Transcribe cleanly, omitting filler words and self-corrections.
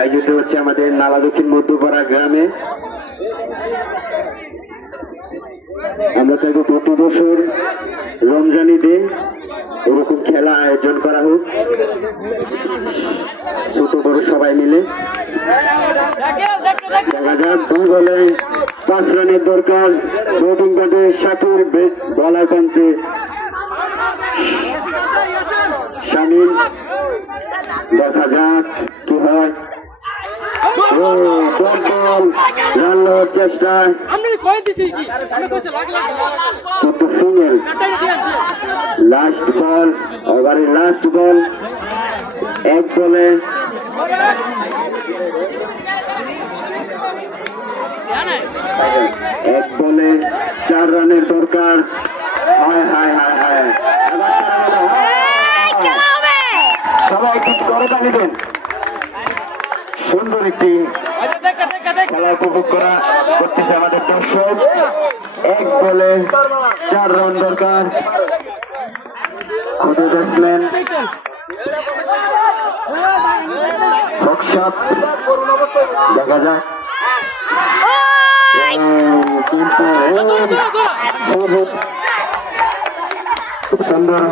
আয়োজিত হচ্ছে আমাদের নালা দক্ষিণ মধ্যপাড়া গ্রামে। আমরা চাইবো প্রতি বছর রমজান ঈদে এরকম খেলা আয়োজন করা হোক, ছোট বড় সবাই মিলে। দেখা যাক 2 বলে 5 রানের দরকার। ব্যাটিং কাটে শাকিল, বলার প্রান্তে শামিল। দেখা যাক কি হয়। রান নেওয়ার চেষ্টা কিন্তু সিঙ্গেল। লাস্ট বল, ওভারের লাস্ট বল। 1 বলে 4 রানের দরকার। হায় হায় হায় হায়, সবাই একটু করতালি দেন। সুন্দর একটি খেলা উপভোগ করতেছে আমাদের দর্শক। 1 বলে 4 রান দরকার। খুদে ব্যাটসম্যান দেখা যাক খুব সুন্দর